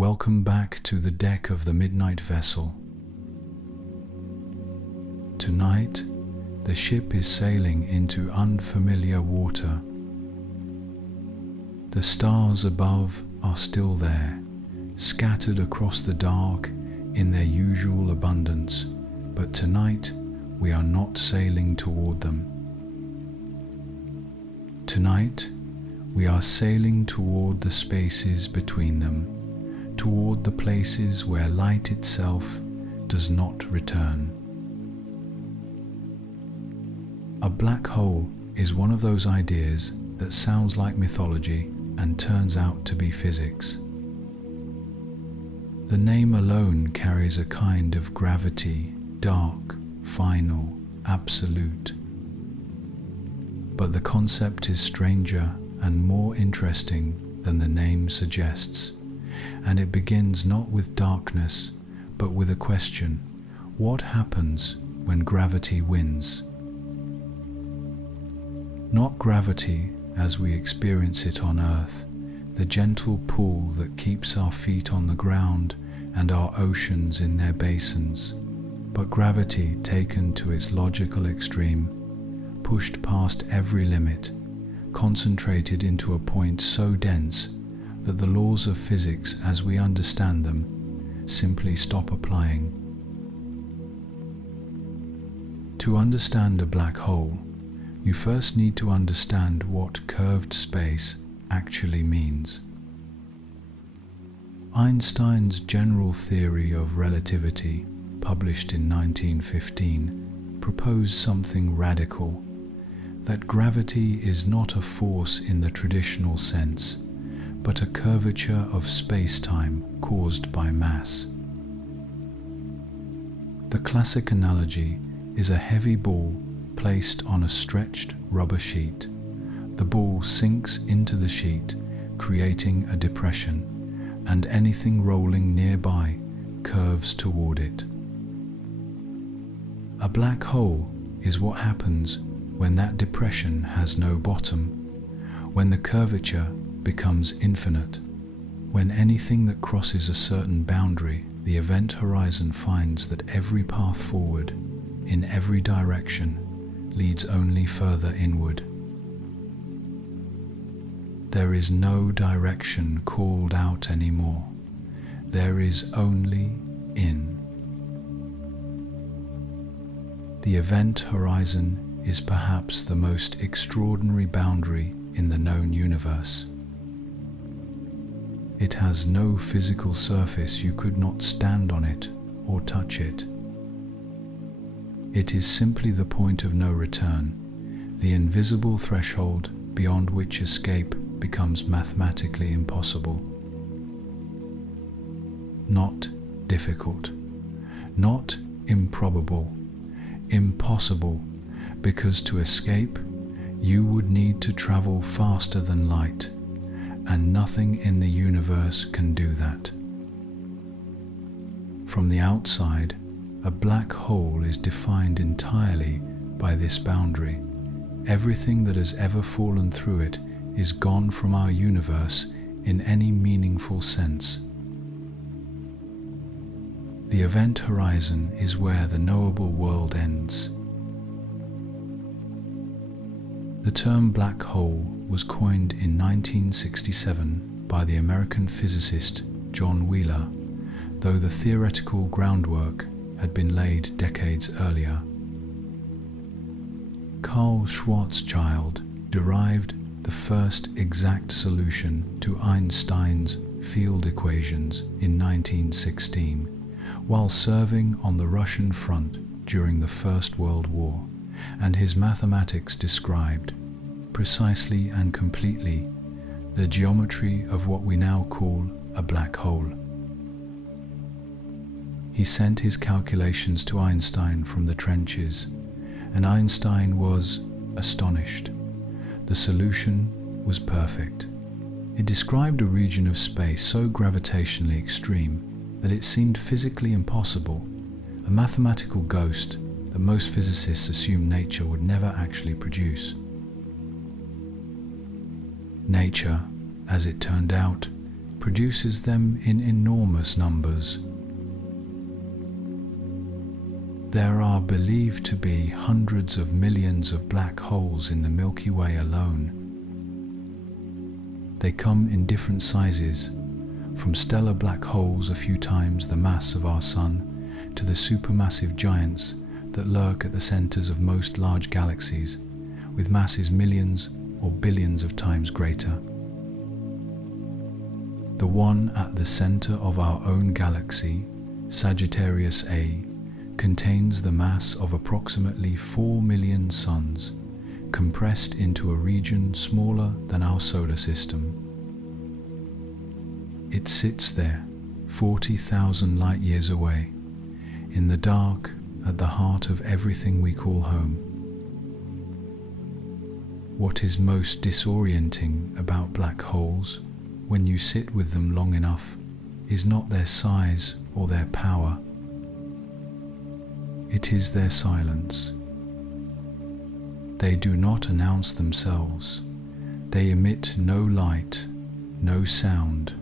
Welcome back to the deck of the Midnight Vessel. Tonight, the ship is sailing into unfamiliar water. The stars above are still there, scattered across the dark in their usual abundance, but tonight we are not sailing toward them. Tonight, we are sailing toward the spaces between them, toward the places where light itself does not return. A black hole is one of those ideas that sounds like mythology and turns out to be physics. The name alone carries a kind of gravity, dark, final, absolute. But the concept is stranger and more interesting than the name suggests. And it begins not with darkness, but with a question: what happens when gravity wins? Not gravity as we experience it on Earth, the gentle pull that keeps our feet on the ground and our oceans in their basins, but gravity taken to its logical extreme, pushed past every limit, concentrated into a point so dense that the laws of physics as we understand them simply stop applying. To understand a black hole, you first need to understand what curved space actually means. Einstein's general theory of relativity, published in 1915, proposed something radical: that gravity is not a force in the traditional sense, but a curvature of space-time caused by mass. The classic analogy is a heavy ball placed on a stretched rubber sheet. The ball sinks into the sheet, creating a depression, and anything rolling nearby curves toward it. A black hole is what happens when that depression has no bottom, when the curvature becomes infinite, when anything that crosses a certain boundary, the event horizon finds that every path forward, in every direction, leads only further inward. There is no direction called out anymore. There is only in. The event horizon is perhaps the most extraordinary boundary in the known universe. It has no physical surface. You could not stand on it or touch it. It is simply the point of no return, the invisible threshold beyond which escape becomes mathematically impossible. Not difficult, not improbable, impossible, because to escape, you would need to travel faster than light, and nothing in the universe can do that. From the outside, a black hole is defined entirely by this boundary. Everything that has ever fallen through it is gone from our universe in any meaningful sense. The event horizon is where the knowable world ends. The term black hole was coined in 1967 by the American physicist John Wheeler, though the theoretical groundwork had been laid decades earlier. Carl Schwarzschild derived the first exact solution to Einstein's field equations in 1916, while serving on the Russian front during the First World War, and his mathematics described, precisely and completely, the geometry of what we now call a black hole. He sent his calculations to Einstein from the trenches, and Einstein was astonished. The solution was perfect. It described a region of space so gravitationally extreme that it seemed physically impossible, a mathematical ghost that most physicists assume nature would never actually produce. Nature, as it turned out, produces them in enormous numbers. There are believed to be hundreds of millions of black holes in the Milky Way alone. They come in different sizes, from stellar black holes a few times the mass of our Sun, to the supermassive giants that lurk at the centers of most large galaxies, with masses millions or billions of times greater. The one at the center of our own galaxy, Sagittarius A, contains the mass of approximately 4 million suns, compressed into a region smaller than our solar system. It sits there, 40,000 light years away, in the dark at the heart of everything we call home. What is most disorienting about black holes, when you sit with them long enough, is not their size or their power. It is their silence. They do not announce themselves. They emit no light, no sound,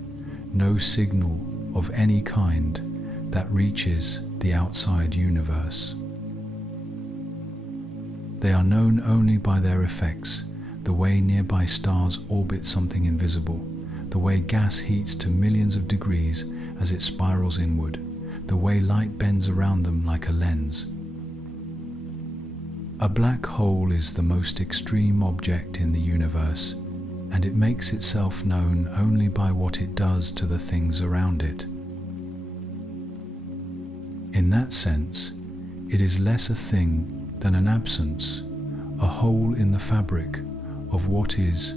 no signal of any kind that reaches the outside universe. They are known only by their effects, the way nearby stars orbit something invisible, the way gas heats to millions of degrees as it spirals inward, the way light bends around them like a lens. A black hole is the most extreme object in the universe, and it makes itself known only by what it does to the things around it. In that sense, it is less a thing than an absence, a hole in the fabric of what is,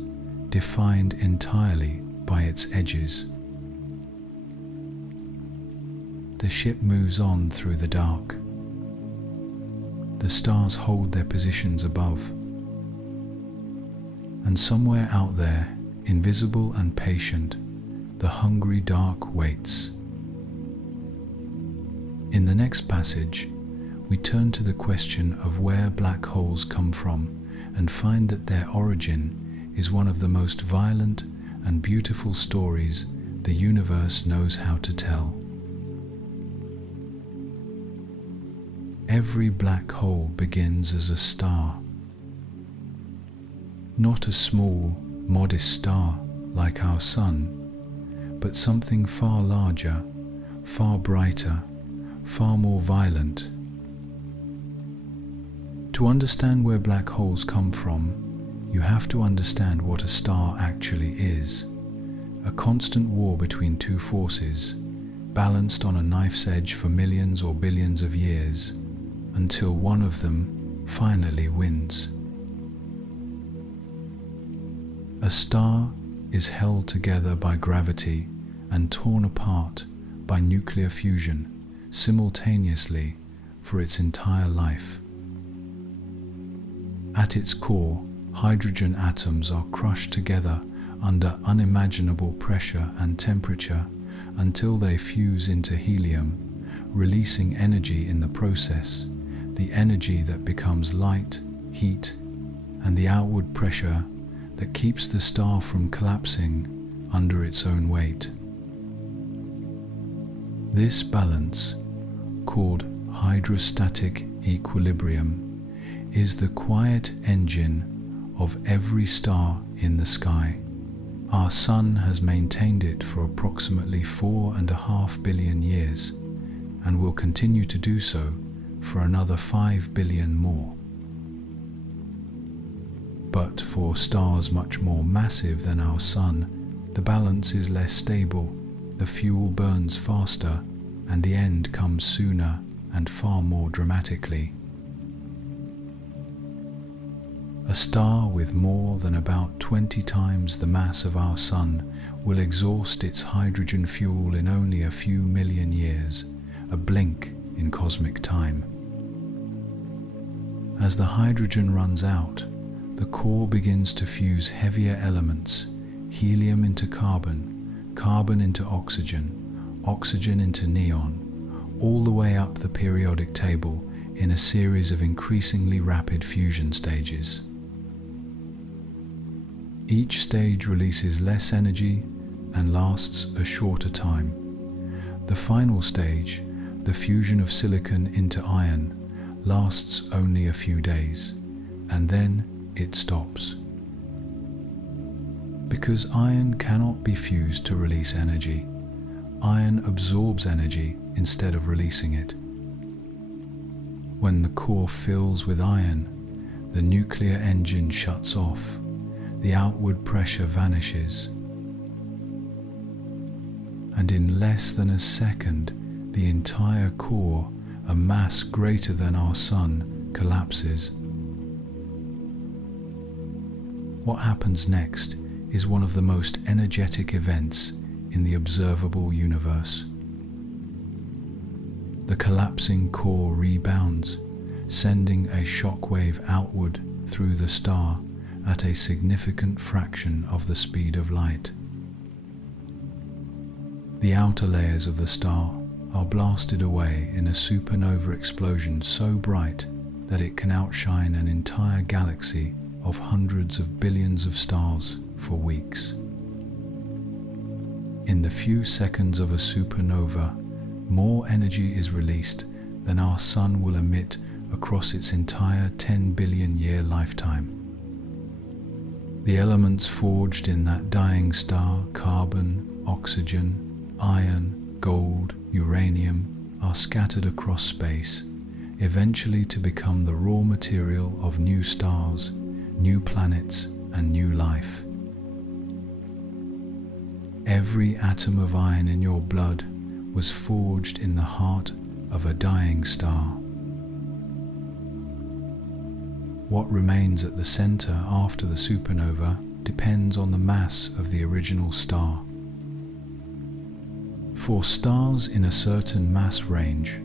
defined entirely by its edges. The ship moves on through the dark. The stars hold their positions above. And somewhere out there, invisible and patient, the hungry dark waits. In the next passage, we turn to the question of where black holes come from and find that their origin is one of the most violent and beautiful stories the universe knows how to tell. Every black hole begins as a star. Not a small, modest star like our Sun, but something far larger, far brighter, far more violent. To understand where black holes come from, you have to understand what a star actually is. A constant war between two forces, balanced on a knife's edge for millions or billions of years, until one of them finally wins. A star is held together by gravity and torn apart by nuclear fusion simultaneously for its entire life. At its core, hydrogen atoms are crushed together under unimaginable pressure and temperature until they fuse into helium, releasing energy in the process, the energy that becomes light, heat, and the outward pressure that keeps the star from collapsing under its own weight. This balance, called hydrostatic equilibrium, is the quiet engine of every star in the sky. Our Sun has maintained it for approximately 4.5 billion years and will continue to do so for another 5 billion more. But for stars much more massive than our Sun, the balance is less stable, the fuel burns faster, and the end comes sooner and far more dramatically. A star with more than about 20 times the mass of our Sun will exhaust its hydrogen fuel in only a few million years, a blink in cosmic time. As the hydrogen runs out, the core begins to fuse heavier elements, helium into carbon, carbon into oxygen, oxygen into neon, all the way up the periodic table in a series of increasingly rapid fusion stages. Each stage releases less energy, and lasts a shorter time. The final stage, the fusion of silicon into iron, lasts only a few days, and then it stops. Because iron cannot be fused to release energy, iron absorbs energy instead of releasing it. When the core fills with iron, the nuclear engine shuts off, the outward pressure vanishes, and in less than a second, the entire core, a mass greater than our Sun, collapses. What happens next is one of the most energetic events in the observable universe. The collapsing core rebounds, sending a shockwave outward through the star at a significant fraction of the speed of light. The outer layers of the star are blasted away in a supernova explosion so bright that it can outshine an entire galaxy of hundreds of billions of stars for weeks. In the few seconds of a supernova, more energy is released than our Sun will emit across its entire 10 billion year lifetime. The elements forged in that dying star, carbon, oxygen, iron, gold, uranium, are scattered across space, eventually to become the raw material of new stars, new planets, and new life. Every atom of iron in your blood was forged in the heart of a dying star. What remains at the center after the supernova depends on the mass of the original star. For stars in a certain mass range,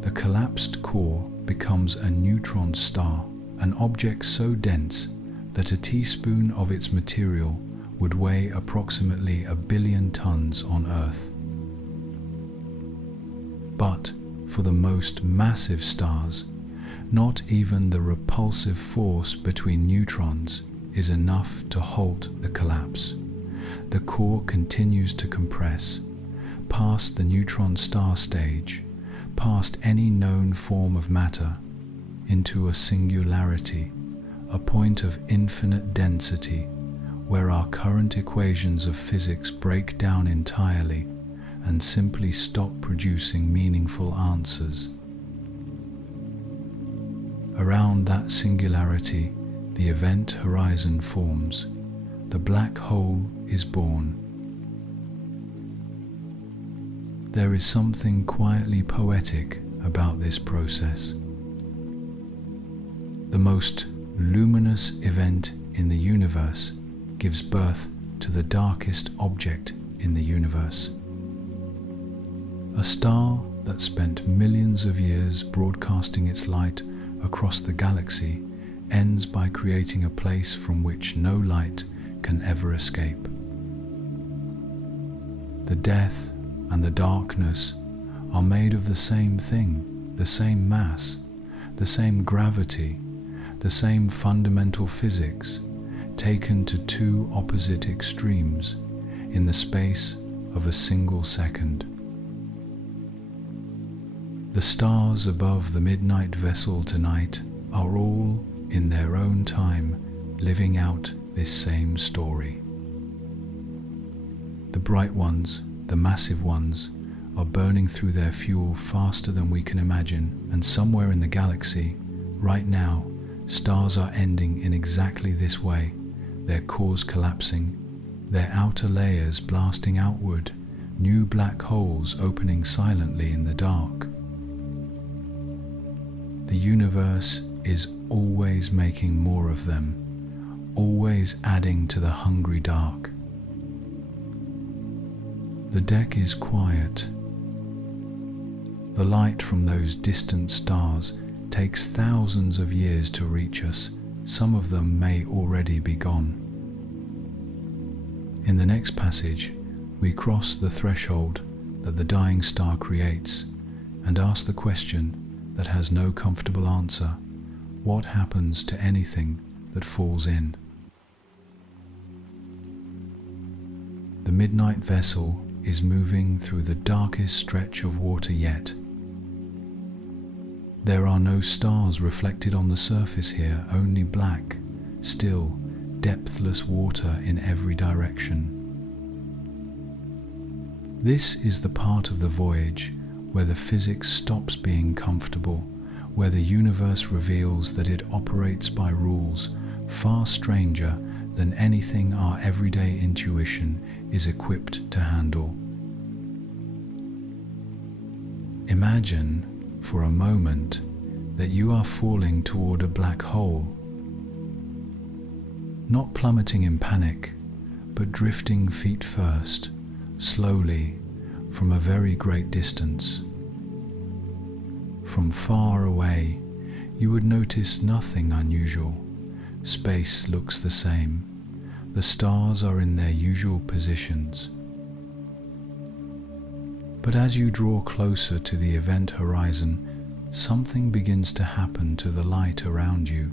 the collapsed core becomes a neutron star, an object so dense that a teaspoon of its material would weigh approximately 1 billion tons on Earth. But for the most massive stars, not even the repulsive force between neutrons is enough to halt the collapse. The core continues to compress, past the neutron star stage, past any known form of matter, into a singularity, a point of infinite density, where our current equations of physics break down entirely and simply stop producing meaningful answers. Around that singularity, the event horizon forms. The black hole is born. There is something quietly poetic about this process. The most luminous event in the universe gives birth to the darkest object in the universe. A star that spent millions of years broadcasting its light across the galaxy ends by creating a place from which no light can ever escape. The death and the darkness are made of the same thing, the same mass, the same gravity, the same fundamental physics, taken to two opposite extremes in the space of a single second. The stars above the midnight vessel tonight are all, in their own time, living out this same story. The bright ones, the massive ones, are burning through their fuel faster than we can imagine, and somewhere in the galaxy, right now, stars are ending in exactly this way, their cores collapsing, their outer layers blasting outward, new black holes opening silently in the dark. The universe is always making more of them, always adding to the hungry dark. The deck is quiet. The light from those distant stars takes thousands of years to reach us. Some of them may already be gone. In the next passage, we cross the threshold that the dying star creates and ask the question that has no comfortable answer: what happens to anything that falls in? The midnight vessel is moving through the darkest stretch of water yet. There are no stars reflected on the surface here, only black, still, depthless water in every direction. This is the part of the voyage where the physics stops being comfortable, where the universe reveals that it operates by rules far stranger than anything our everyday intuition is equipped to handle. Imagine, for a moment, that you are falling toward a black hole, not plummeting in panic, but drifting feet first, slowly, from a very great distance. From far away, you would notice nothing unusual. Space looks the same. The stars are in their usual positions. But as you draw closer to the event horizon, something begins to happen to the light around you.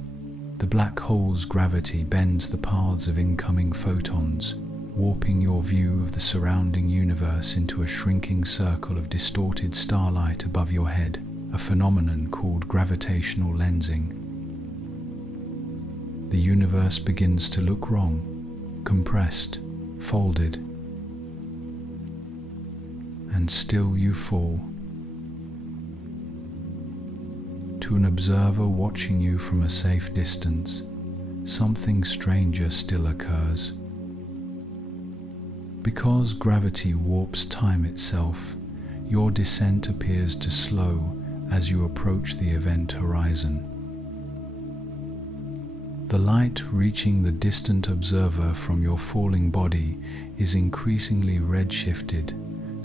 The black hole's gravity bends the paths of incoming photons, warping your view of the surrounding universe into a shrinking circle of distorted starlight above your head, a phenomenon called gravitational lensing. The universe begins to look wrong, compressed, folded, and still you fall. To an observer watching you from a safe distance, something stranger still occurs. Because gravity warps time itself, your descent appears to slow as you approach the event horizon. The light reaching the distant observer from your falling body is increasingly redshifted,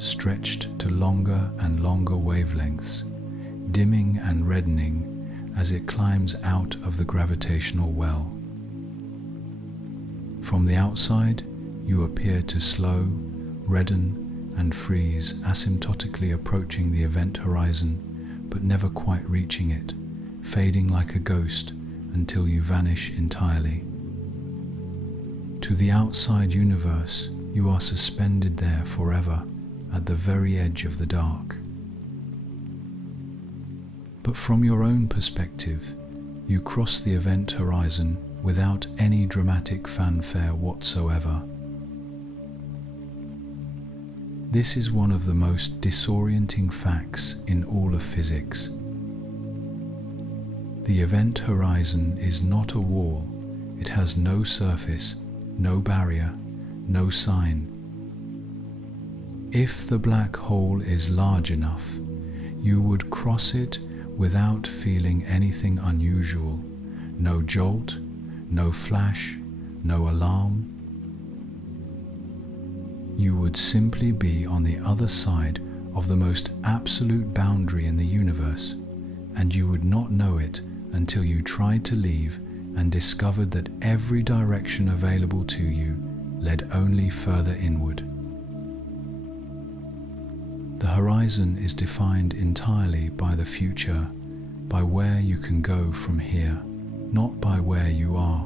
stretched to longer and longer wavelengths, dimming and reddening as it climbs out of the gravitational well. From the outside, you appear to slow, redden, and freeze, asymptotically approaching the event horizon, but never quite reaching it, fading like a ghost until you vanish entirely. To the outside universe, you are suspended there forever, at the very edge of the dark. But from your own perspective, you cross the event horizon without any dramatic fanfare whatsoever. This is one of the most disorienting facts in all of physics. The event horizon is not a wall. It has no surface, no barrier, no sign. If the black hole is large enough, you would cross it without feeling anything unusual. No jolt, no flash, no alarm. You would simply be on the other side of the most absolute boundary in the universe, and you would not know it until you tried to leave and discovered that every direction available to you led only further inward. The horizon is defined entirely by the future, by where you can go from here, not by where you are.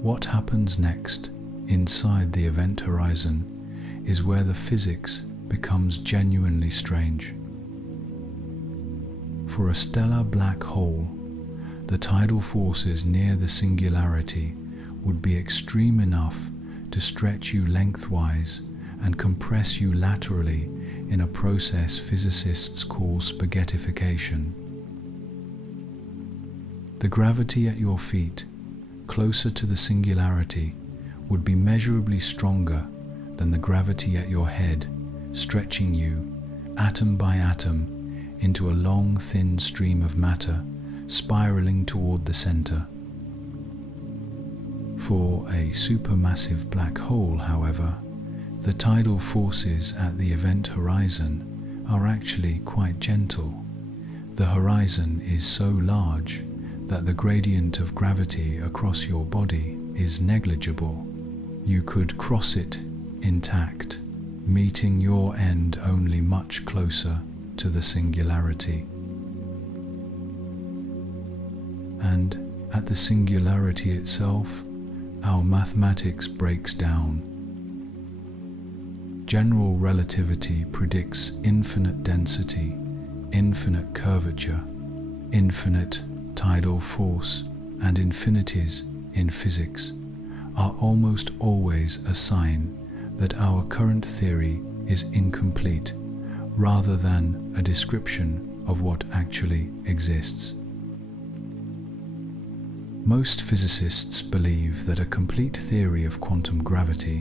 What happens next, inside the event horizon, is where the physics becomes genuinely strange. For a stellar black hole, the tidal forces near the singularity would be extreme enough to stretch you lengthwise and compress you laterally in a process physicists call spaghettification. The gravity at your feet, closer to the singularity, would be measurably stronger than the gravity at your head, stretching you, atom by atom, into a long, thin stream of matter, spiraling toward the center. For a supermassive black hole, however, the tidal forces at the event horizon are actually quite gentle. The horizon is so large that the gradient of gravity across your body is negligible. You could cross it intact, meeting your end only much closer to the singularity. And at the singularity itself, our mathematics breaks down. General relativity predicts infinite density, infinite curvature, infinite tidal force, and infinities in physics are almost always a sign that our current theory is incomplete, rather than a description of what actually exists. Most physicists believe that a complete theory of quantum gravity,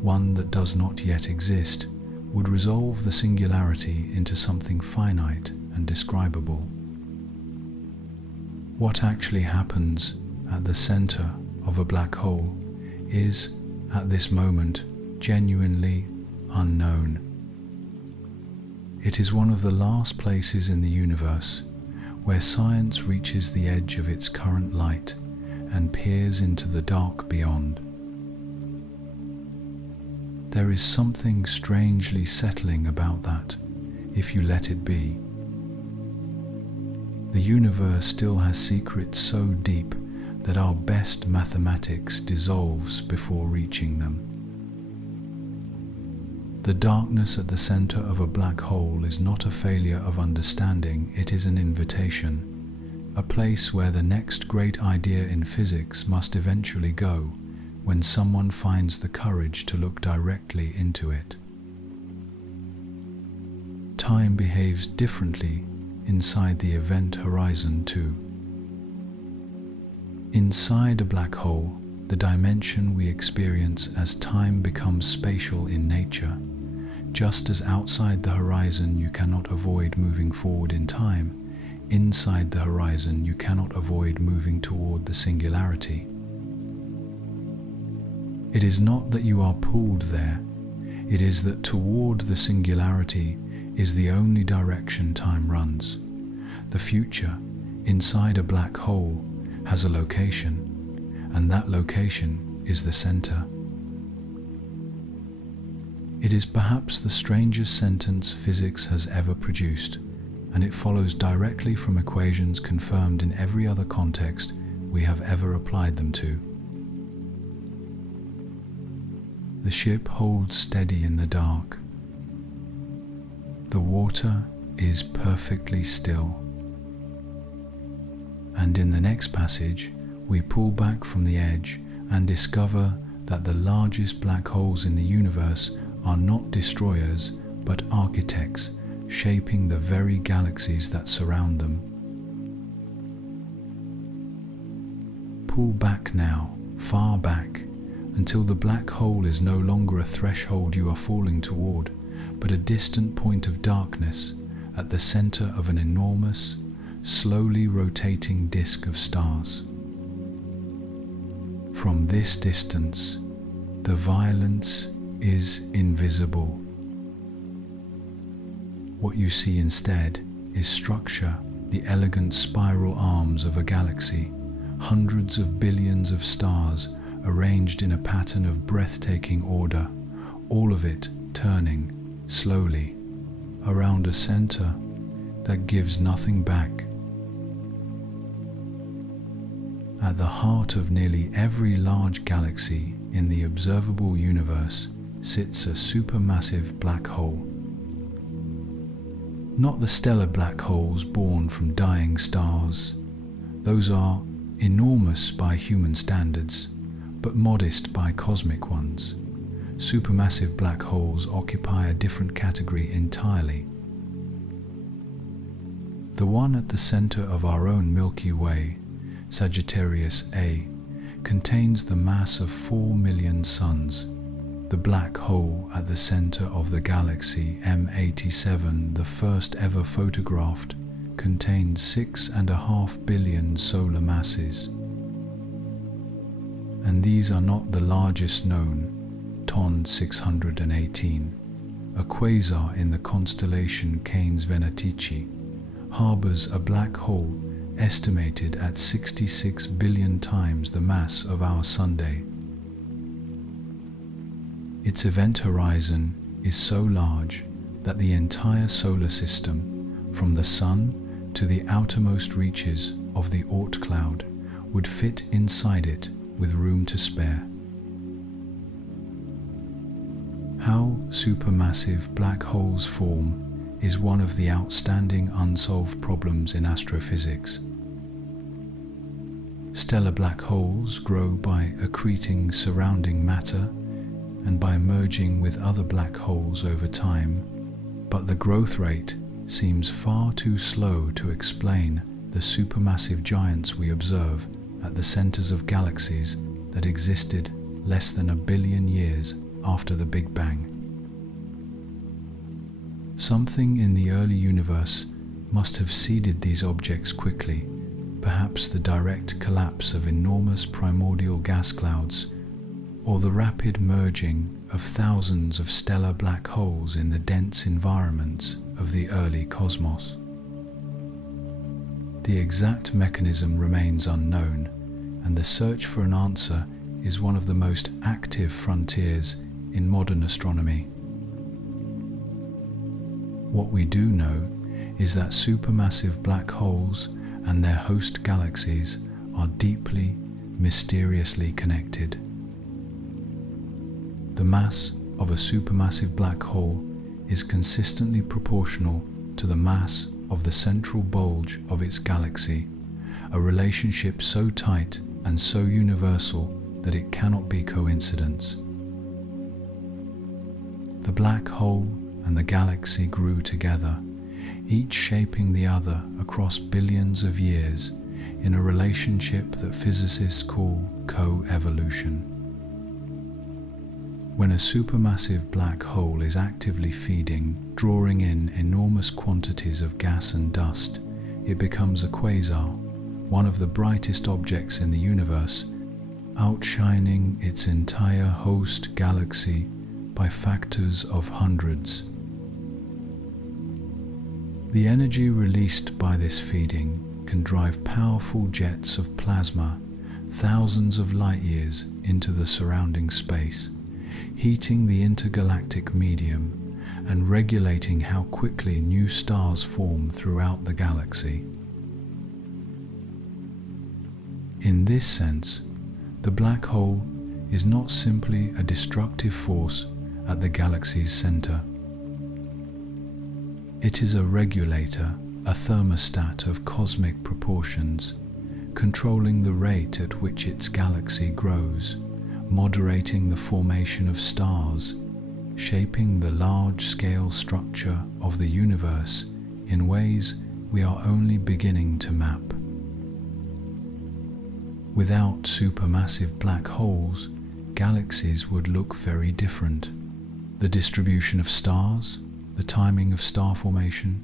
one that does not yet exist, would resolve the singularity into something finite and describable. What actually happens at the center of a black hole is, at this moment, genuinely unknown. It is one of the last places in the universe where science reaches the edge of its current light and peers into the dark beyond. There is something strangely settling about that, if you let it be. The universe still has secrets so deep that our best mathematics dissolves before reaching them. The darkness at the center of a black hole is not a failure of understanding, it is an invitation, a place where the next great idea in physics must eventually go when someone finds the courage to look directly into it. Time behaves differently inside the event horizon too. Inside a black hole, the dimension we experience as time becomes spatial in nature. Just as outside the horizon you cannot avoid moving forward in time, inside the horizon you cannot avoid moving toward the singularity. It is not that you are pulled there, it is that toward the singularity is the only direction time runs. The future, inside a black hole, has a location, and that location is the center. It is perhaps the strangest sentence physics has ever produced, and it follows directly from equations confirmed in every other context we have ever applied them to. The ship holds steady in the dark. The water is perfectly still. And in the next passage, we pull back from the edge and discover that the largest black holes in the universe are not destroyers, but architects, shaping the very galaxies that surround them. Pull back now, far back, until the black hole is no longer a threshold you are falling toward, but a distant point of darkness at the center of an enormous, slowly rotating disk of stars. From this distance, the violence is invisible. What you see instead is structure, the elegant spiral arms of a galaxy, hundreds of billions of stars arranged in a pattern of breathtaking order, all of it turning slowly around a center that gives nothing back. At the heart of nearly every large galaxy in the observable universe sits a supermassive black hole. Not the stellar black holes born from dying stars. Those are enormous by human standards, but modest by cosmic ones. Supermassive black holes occupy a different category entirely. The one at the center of our own Milky Way, Sagittarius A, contains the mass of 4 million suns. The black hole at the center of the galaxy M87, the first ever photographed, contains 6.5 billion solar masses. And these are not the largest known, Ton 618. A quasar in the constellation Canes Venatici harbors a black hole estimated at 66 billion times the mass of our Sunday. Its event horizon is so large that the entire solar system, from the Sun to the outermost reaches of the Oort cloud, would fit inside it with room to spare. How supermassive black holes form is one of the outstanding unsolved problems in astrophysics. Stellar black holes grow by accreting surrounding matter and by merging with other black holes over time, but the growth rate seems far too slow to explain the supermassive giants we observe at the centers of galaxies that existed less than 1 billion years after the Big Bang. Something in the early universe must have seeded these objects quickly, perhaps the direct collapse of enormous primordial gas clouds, or the rapid merging of thousands of stellar black holes in the dense environments of the early cosmos. The exact mechanism remains unknown, and the search for an answer is one of the most active frontiers in modern astronomy. What we do know is that supermassive black holes and their host galaxies are deeply, mysteriously connected. The mass of a supermassive black hole is consistently proportional to the mass of the central bulge of its galaxy, a relationship so tight and so universal that it cannot be coincidence. The black hole and the galaxy grew together, each shaping the other across billions of years in a relationship that physicists call co-evolution. When a supermassive black hole is actively feeding, drawing in enormous quantities of gas and dust, it becomes a quasar, one of the brightest objects in the universe, outshining its entire host galaxy by factors of hundreds. The energy released by this feeding can drive powerful jets of plasma thousands of light years into the surrounding space, heating the intergalactic medium and regulating how quickly new stars form throughout the galaxy. In this sense, the black hole is not simply a destructive force at the galaxy's center. It is a regulator, a thermostat of cosmic proportions, controlling the rate at which its galaxy grows, moderating the formation of stars, shaping the large-scale structure of the universe in ways we are only beginning to map. Without supermassive black holes, galaxies would look very different. The distribution of stars, the timing of star formation,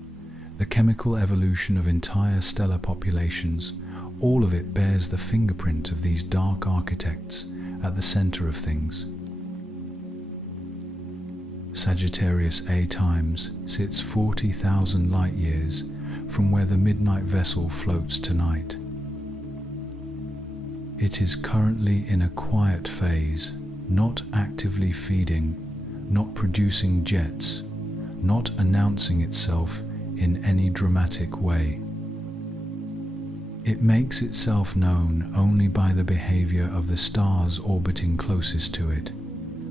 the chemical evolution of entire stellar populations, all of it bears the fingerprint of these dark architects at the center of things. Sagittarius A Times sits 40,000 light years from where the midnight vessel floats tonight. It is currently in a quiet phase, not actively feeding, not producing jets, not announcing itself in any dramatic way. It makes itself known only by the behavior of the stars orbiting closest to it,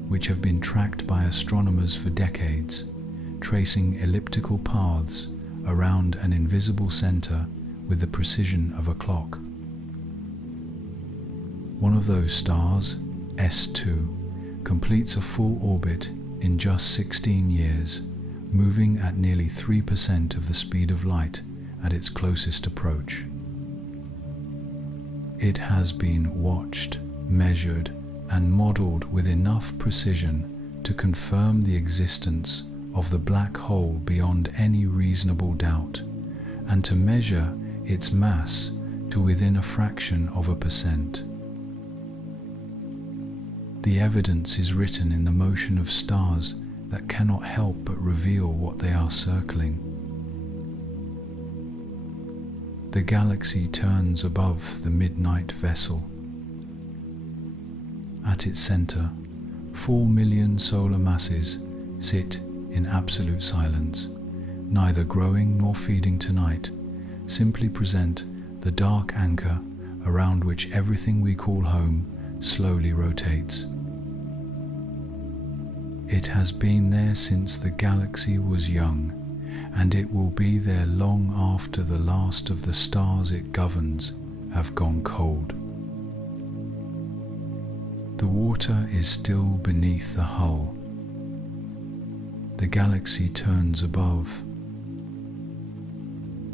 which have been tracked by astronomers for decades, tracing elliptical paths around an invisible center with the precision of a clock. One of those stars, S2, completes a full orbit in just 16 years, moving at nearly 3% of the speed of light at its closest approach. It has been watched, measured, and modeled with enough precision to confirm the existence of the black hole beyond any reasonable doubt, and to measure its mass to within a fraction of a percent. The evidence is written in the motion of stars that cannot help but reveal what they are circling. The galaxy turns above the midnight vessel. At its center, 4 million solar masses sit in absolute silence, neither growing nor feeding tonight, simply present the dark anchor around which everything we call home slowly rotates. It has been there since the galaxy was young, and it will be there long after the last of the stars it governs have gone cold. The water is still beneath the hull. The galaxy turns above.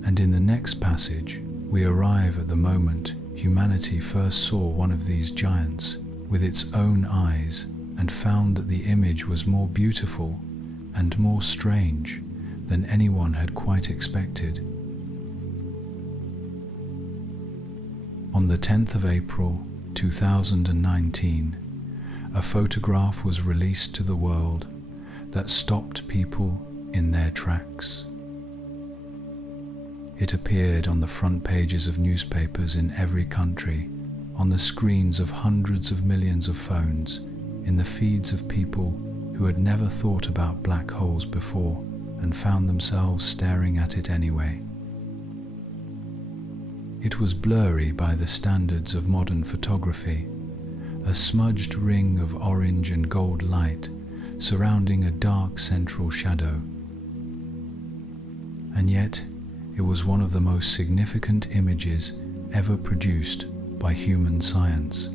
And in the next passage, we arrive at the moment humanity first saw one of these giants with its own eyes and found that the image was more beautiful and more strange than anyone had quite expected. On the 10th of April 2019, a photograph was released to the world that stopped people in their tracks. It appeared on the front pages of newspapers in every country, on the screens of hundreds of millions of phones, in the feeds of people who had never thought about black holes before and found themselves staring at it anyway. It was blurry by the standards of modern photography, a smudged ring of orange and gold light surrounding a dark central shadow. And yet, it was one of the most significant images ever produced by human science.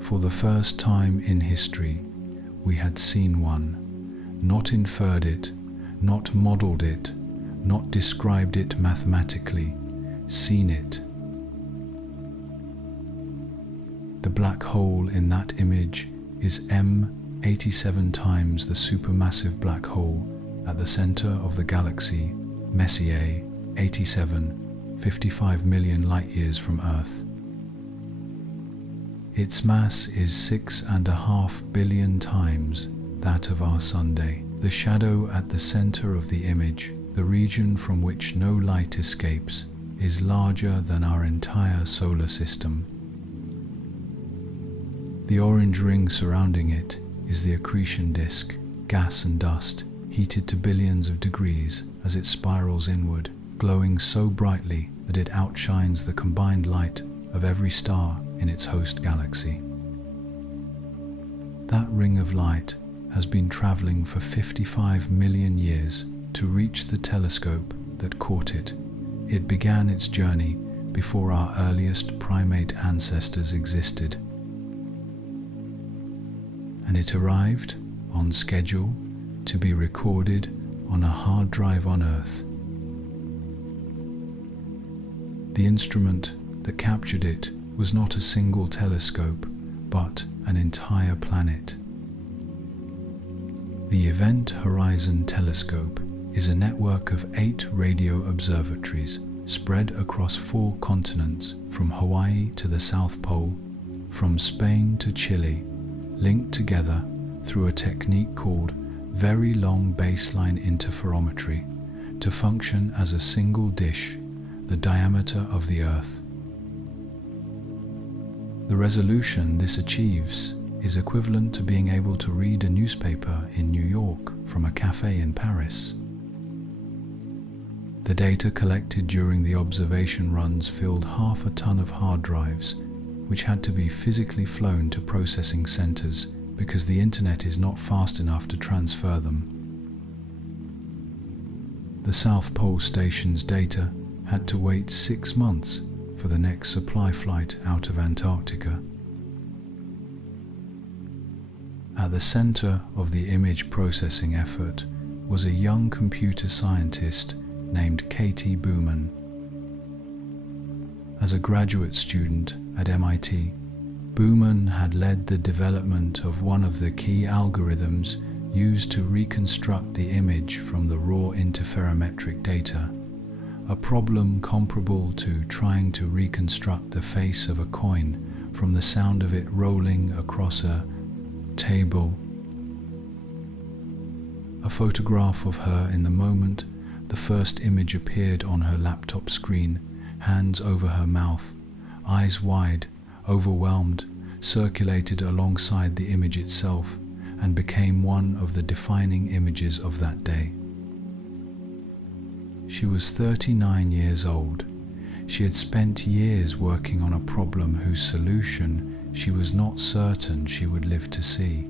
For the first time in history, we had seen one, not inferred it, not modeled it, not described it mathematically, seen it. The black hole in that image is M87 times the supermassive black hole at the center of the galaxy Messier 87, 55 million light-years from Earth. Its mass is 6.5 billion times that of our Sunday. The shadow at the center of the image, the region from which no light escapes, is larger than our entire solar system. The orange ring surrounding it is the accretion disk, gas and dust, heated to billions of degrees as it spirals inward, glowing so brightly that it outshines the combined light of every star in its host galaxy. That ring of light has been traveling for 55 million years to reach the telescope that caught it. It began its journey before our earliest primate ancestors existed. And it arrived on schedule to be recorded on a hard drive on Earth. The instrument that captured it was not a single telescope, but an entire planet. The Event Horizon Telescope is a network of 8 radio observatories spread across 4 continents, from Hawaii to the South Pole, from Spain to Chile, linked together through a technique called very long baseline interferometry to function as a single dish, the diameter of the Earth. The resolution this achieves is equivalent to being able to read a newspaper in New York from a cafe in Paris. The data collected during the observation runs filled 1/2 ton of hard drives, which had to be physically flown to processing centers because the internet is not fast enough to transfer them. The South Pole Station's data had to wait 6 months for the next supply flight out of Antarctica. At the center of the image processing effort was a young computer scientist named Katie Booman. As a graduate student at MIT, Booman had led the development of one of the key algorithms used to reconstruct the image from the raw interferometric data, a problem comparable to trying to reconstruct the face of a coin from the sound of it rolling across a table. A photograph of her in the moment the first image appeared on her laptop screen, hands over her mouth, eyes wide, overwhelmed, circulated alongside the image itself, and became one of the defining images of that day. She was 39 years old. She had spent years working on a problem whose solution she was not certain she would live to see.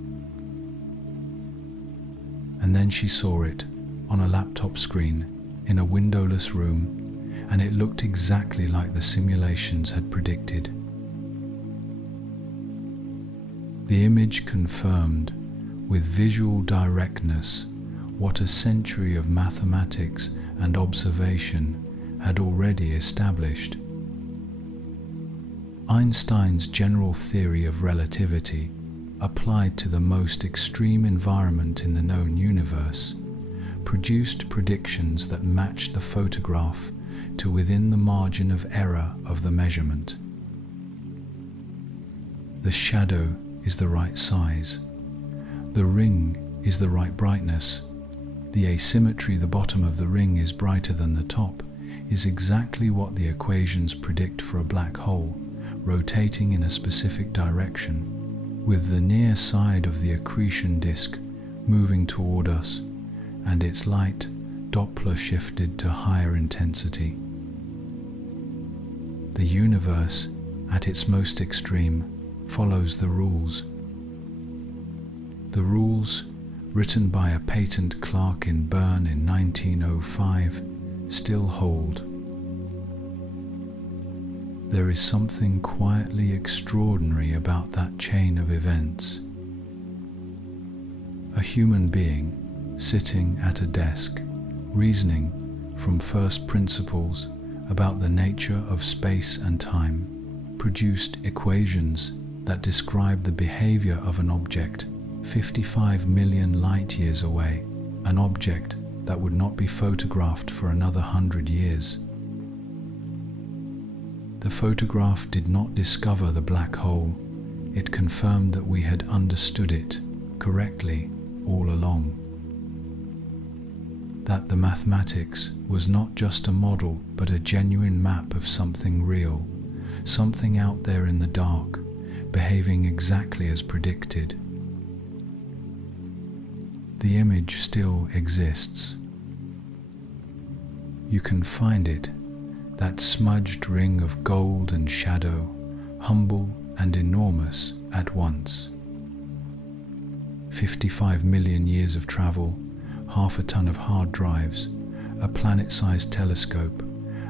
And then she saw it on a laptop screen in a windowless room, and it looked exactly like the simulations had predicted. The image confirmed with visual directness what a century of mathematics and observation had already established. Einstein's general theory of relativity, applied to the most extreme environment in the known universe, produced predictions that matched the photograph to within the margin of error of the measurement. The shadow is the right size. The ring is the right brightness. The asymmetry the bottom of the ring is brighter than the top is exactly what the equations predict for a black hole rotating in a specific direction, with the near side of the accretion disk moving toward us and its light Doppler shifted to higher intensity. The universe, at its most extreme, follows the rules. The rules, written by a patent clerk in Bern in 1905, still hold. There is something quietly extraordinary about that chain of events. A human being sitting at a desk, reasoning from first principles about the nature of space and time, produced equations that describe the behavior of an object 55 million light years away, an object that would not be photographed for another 100 years. The photograph did not discover the black hole, it confirmed that we had understood it correctly all along. That the mathematics was not just a model but a genuine map of something real, something out there in the dark, behaving exactly as predicted. The image still exists. You can find it, that smudged ring of gold and shadow, humble and enormous at once. 55 million years of travel, half a ton of hard drives, a planet-sized telescope,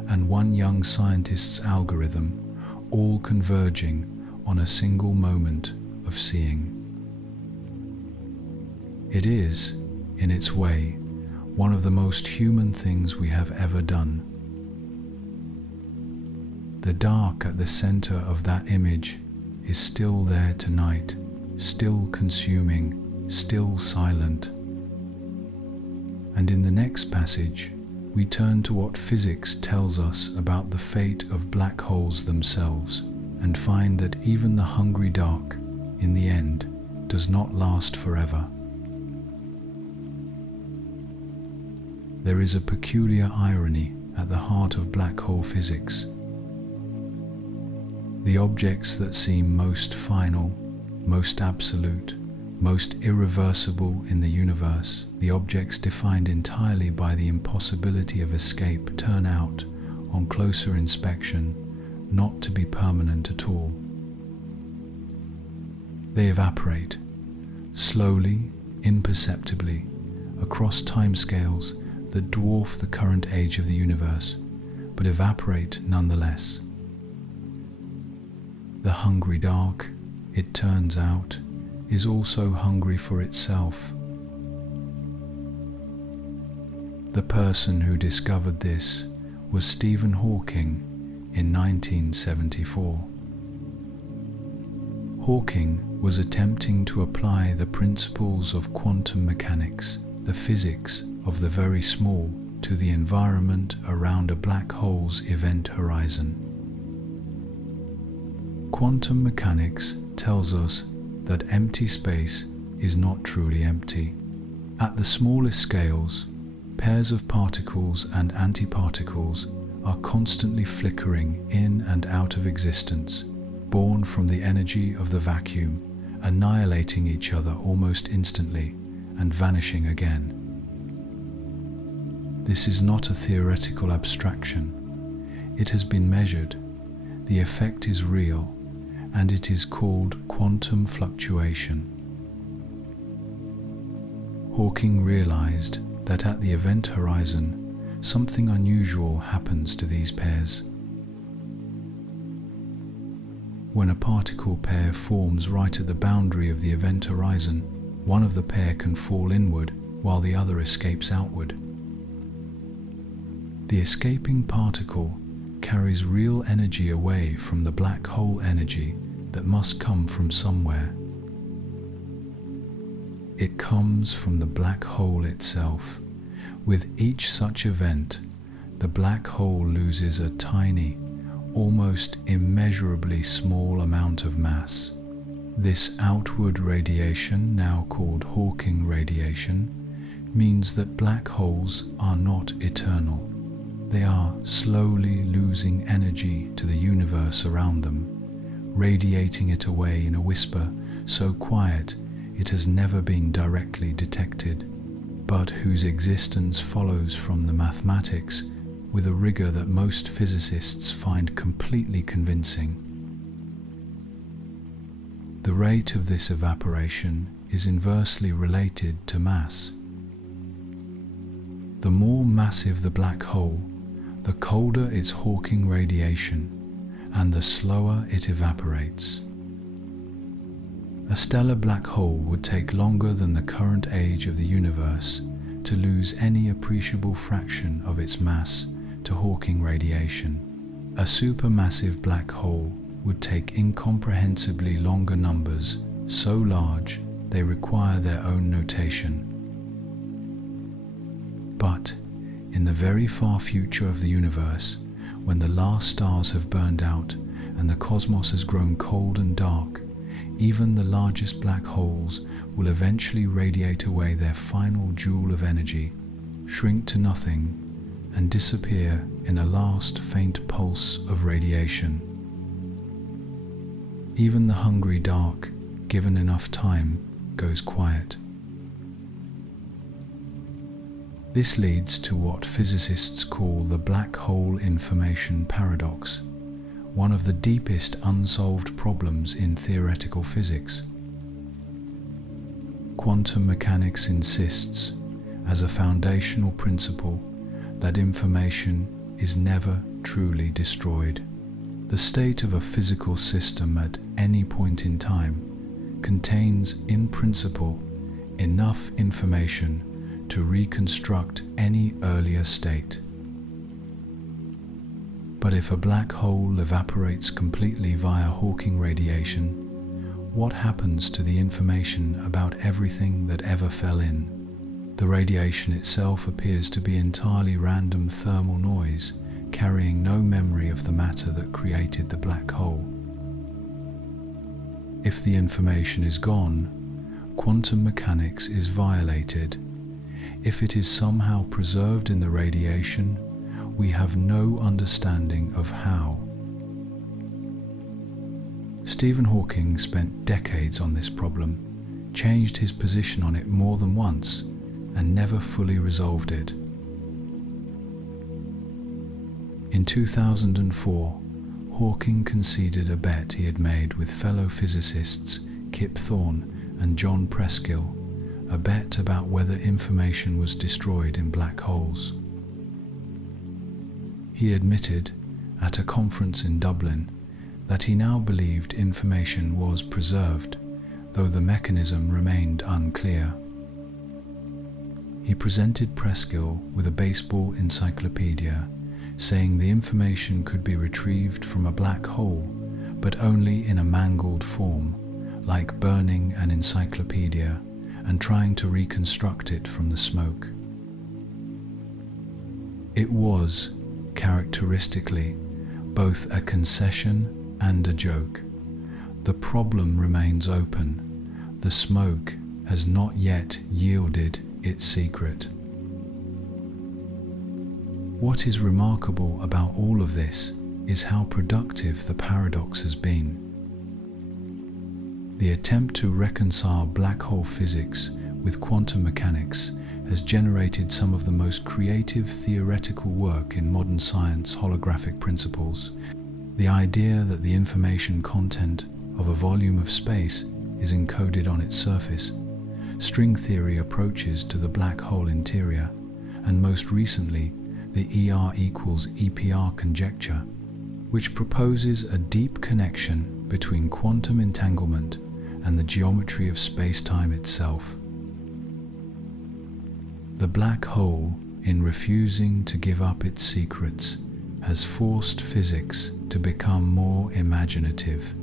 and one young scientist's algorithm, all converging on a single moment of seeing. It is, in its way, one of the most human things we have ever done. The dark at the center of that image is still there tonight, still consuming, still silent. And in the next passage, we turn to what physics tells us about the fate of black holes themselves, and find that even the hungry dark, in the end, does not last forever. There is a peculiar irony at the heart of black hole physics. The objects that seem most final, most absolute, most irreversible in the universe, the objects defined entirely by the impossibility of escape, turn out, on closer inspection, not to be permanent at all. They evaporate, slowly, imperceptibly, across timescales that dwarf the current age of the universe, but evaporate nonetheless. The hungry dark, it turns out, is also hungry for itself. The person who discovered this was Stephen Hawking in 1974. Hawking was attempting to apply the principles of quantum mechanics, the physics of the very small, to the environment around a black hole's event horizon. Quantum mechanics tells us that empty space is not truly empty. At the smallest scales, pairs of particles and antiparticles are constantly flickering in and out of existence, born from the energy of the vacuum, annihilating each other almost instantly and vanishing again. This is not a theoretical abstraction. It has been measured, the effect is real, and it is called quantum fluctuation. Hawking realized that at the event horizon, something unusual happens to these pairs. When a particle pair forms right at the boundary of the event horizon, one of the pair can fall inward while the other escapes outward. The escaping particle carries real energy away from the black hole energy that must come from somewhere. It comes from the black hole itself. With each such event, the black hole loses a tiny, almost immeasurably small amount of mass. This outward radiation, now called Hawking radiation, means that black holes are not eternal. They are slowly losing energy to the universe around them, radiating it away in a whisper so quiet it has never been directly detected, but whose existence follows from the mathematics with a rigor that most physicists find completely convincing. The rate of this evaporation is inversely related to mass. The more massive the black hole, the colder its Hawking radiation, and the slower it evaporates. A stellar black hole would take longer than the current age of the universe to lose any appreciable fraction of its mass to Hawking radiation. A supermassive black hole would take incomprehensibly longer numbers, so large they require their own notation. But in the very far future of the universe, when the last stars have burned out and the cosmos has grown cold and dark, even the largest black holes will eventually radiate away their final joule of energy, shrink to nothing, and disappear in a last faint pulse of radiation. Even the hungry dark, given enough time, goes quiet. This leads to what physicists call the black hole information paradox, one of the deepest unsolved problems in theoretical physics. Quantum mechanics insists, as a foundational principle, that information is never truly destroyed. The state of a physical system at any point in time contains, in principle, enough information to reconstruct any earlier state. But if a black hole evaporates completely via Hawking radiation, what happens to the information about everything that ever fell in? The radiation itself appears to be entirely random thermal noise, carrying no memory of the matter that created the black hole. If the information is gone, quantum mechanics is violated. If it is somehow preserved in the radiation, we have no understanding of how. Stephen Hawking spent decades on this problem, changed his position on it more than once, and never fully resolved it. In 2004, Hawking conceded a bet he had made with fellow physicists Kip Thorne and John Preskill, a bet about whether information was destroyed in black holes. He admitted, at a conference in Dublin, that he now believed information was preserved, though the mechanism remained unclear. He presented Preskill with a baseball encyclopedia, saying the information could be retrieved from a black hole, but only in a mangled form, like burning an encyclopedia and trying to reconstruct it from the smoke. It was, characteristically, both a concession and a joke. The problem remains open. The smoke has not yet yielded its secret. What is remarkable about all of this is how productive the paradox has been. The attempt to reconcile black hole physics with quantum mechanics has generated some of the most creative theoretical work in modern science. Holographic principles, the idea that the information content of a volume of space is encoded on its surface. String theory approaches to the black hole interior, and most recently, the ER equals EPR conjecture, which proposes a deep connection between quantum entanglement and the geometry of space-time itself. The black hole, in refusing to give up its secrets, has forced physics to become more imaginative.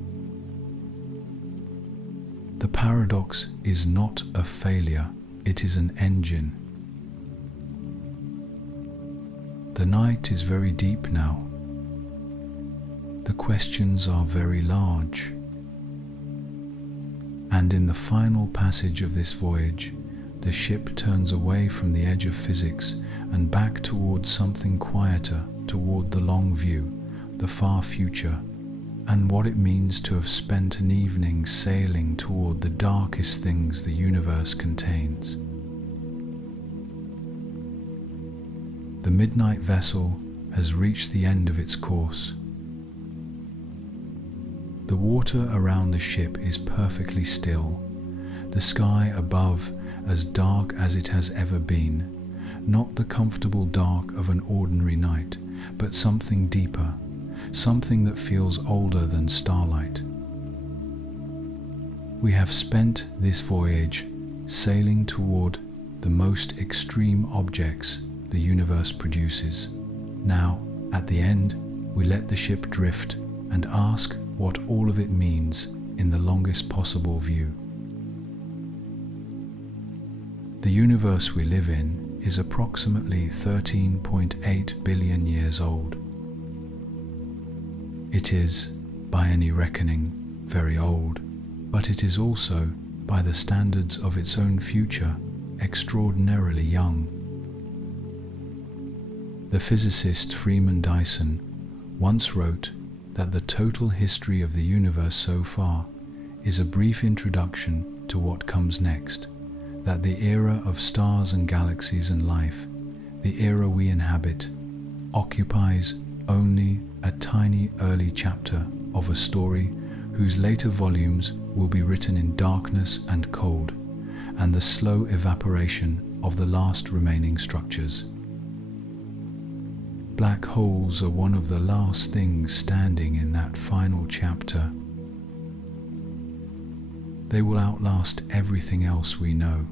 The paradox is not a failure, it is an engine. The night is very deep now. The questions are very large. And in the final passage of this voyage, the ship turns away from the edge of physics and back towards something quieter, toward the long view, the far future, and what it means to have spent an evening sailing toward the darkest things the universe contains. The midnight vessel has reached the end of its course. The water around the ship is perfectly still, the sky above as dark as it has ever been, not the comfortable dark of an ordinary night, but something deeper, something that feels older than starlight. We have spent this voyage sailing toward the most extreme objects the universe produces. Now, at the end, we let the ship drift and ask what all of it means in the longest possible view. The universe we live in is approximately 13.8 billion years old. It is, by any reckoning, very old, but it is also, by the standards of its own future, extraordinarily young. The physicist Freeman Dyson once wrote that the total history of the universe so far is a brief introduction to what comes next, that the era of stars and galaxies and life, the era we inhabit, occupies only a tiny early chapter of a story whose later volumes will be written in darkness and cold, and the slow evaporation of the last remaining structures. Black holes are one of the last things standing in that final chapter. They will outlast everything else we know.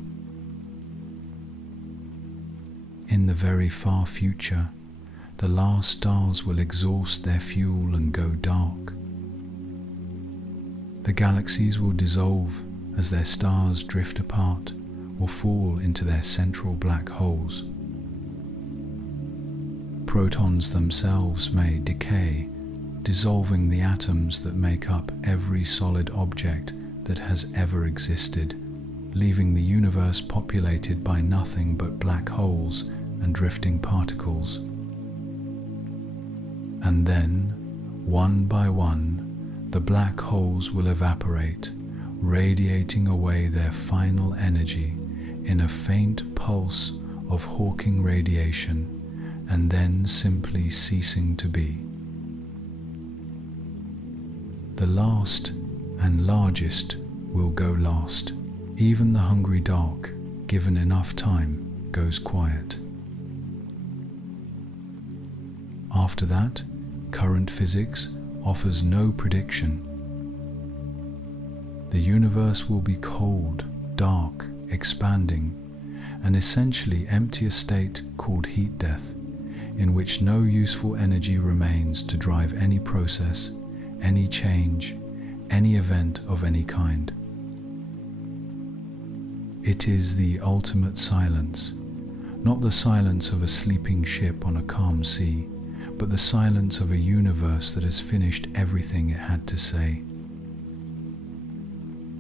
In the very far future, the last stars will exhaust their fuel and go dark. The galaxies will dissolve as their stars drift apart or fall into their central black holes. Protons themselves may decay, dissolving the atoms that make up every solid object that has ever existed, leaving the universe populated by nothing but black holes and drifting particles. And then, one by one, the black holes will evaporate, radiating away their final energy in a faint pulse of Hawking radiation, and then simply ceasing to be. The last and largest will go last. Even the hungry dark, given enough time, goes quiet. After that, current physics offers no prediction. The universe will be cold, dark, expanding, an essentially empty a state called heat death, in which no useful energy remains to drive any process, any change, any event of any kind. It is the ultimate silence, not the silence of a sleeping ship on a calm sea, but the silence of a universe that has finished everything it had to say.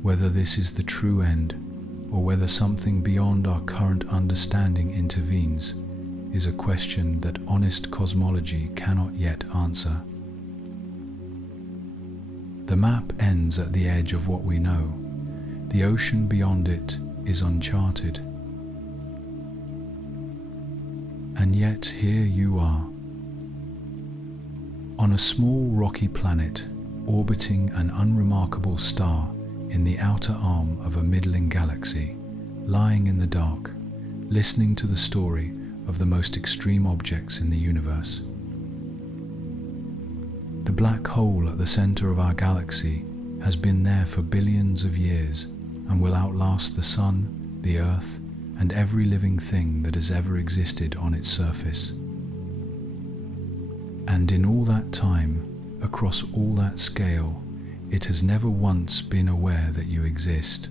Whether this is the true end, or whether something beyond our current understanding intervenes, is a question that honest cosmology cannot yet answer. The map ends at the edge of what we know. The ocean beyond it is uncharted. And yet here you are, on a small rocky planet orbiting an unremarkable star in the outer arm of a middling galaxy, lying in the dark, listening to the story of the most extreme objects in the universe. The black hole at the center of our galaxy has been there for billions of years and will outlast the sun, the earth, and every living thing that has ever existed on its surface. And in all that time, across all that scale, it has never once been aware that you exist.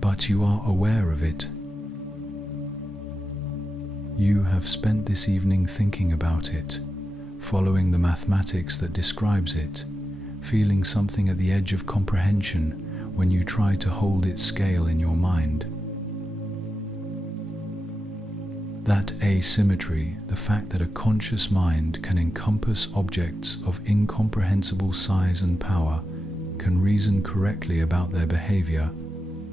But you are aware of it. You have spent this evening thinking about it, following the mathematics that describes it, feeling something at the edge of comprehension when you try to hold its scale in your mind. That asymmetry, the fact that a conscious mind can encompass objects of incomprehensible size and power, can reason correctly about their behavior,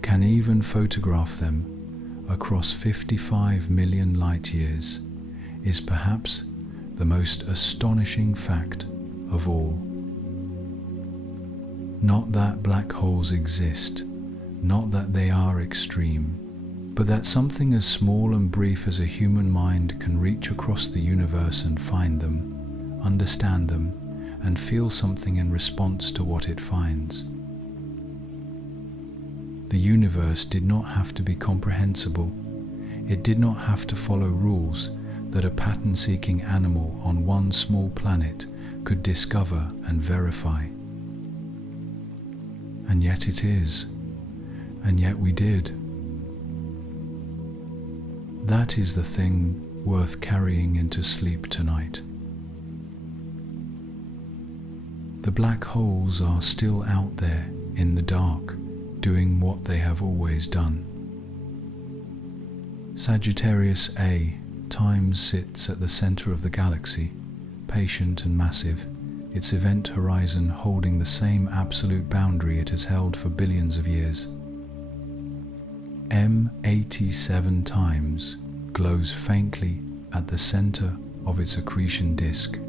can even photograph them across 55 million light years, is perhaps the most astonishing fact of all. Not that black holes exist, not that they are extreme, but that something as small and brief as a human mind can reach across the universe and find them, understand them, and feel something in response to what it finds. The universe did not have to be comprehensible. It did not have to follow rules that a pattern-seeking animal on one small planet could discover and verify. And yet it is, and yet we did. That is the thing worth carrying into sleep tonight. The black holes are still out there in the dark, doing what they have always done. Sagittarius A times sits at the center of the galaxy, patient and massive, its event horizon holding the same absolute boundary it has held for billions of years. M 87 times glows faintly at the center of its accretion disk,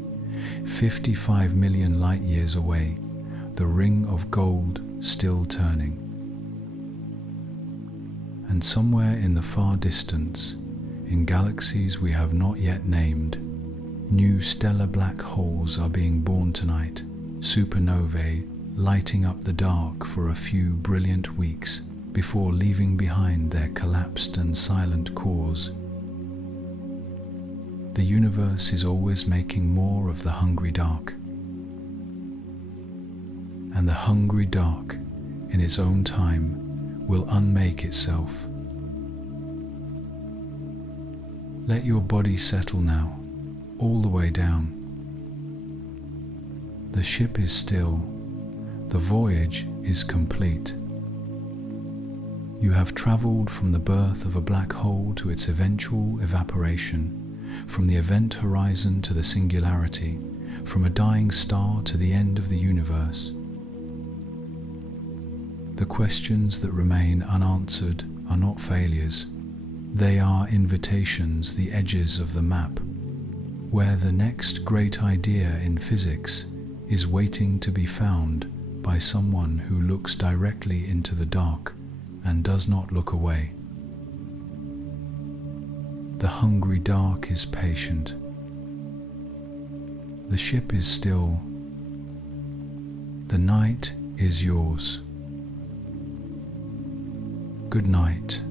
55 million light years away, the ring of gold still turning. And somewhere in the far distance, in galaxies we have not yet named, new stellar black holes are being born tonight, supernovae lighting up the dark for a few brilliant weeks before leaving behind their collapsed and silent cores. The universe is always making more of the hungry dark. And the hungry dark, in its own time, will unmake itself. Let your body settle now, all the way down. The ship is still, the voyage is complete. You have traveled from the birth of a black hole to its eventual evaporation, from the event horizon to the singularity, from a dying star to the end of the universe. The questions that remain unanswered are not failures. They are invitations, the edges of the map, where the next great idea in physics is waiting to be found by someone who looks directly into the dark and does not look away. The hungry dark is patient. The ship is still. The night is yours. Good night.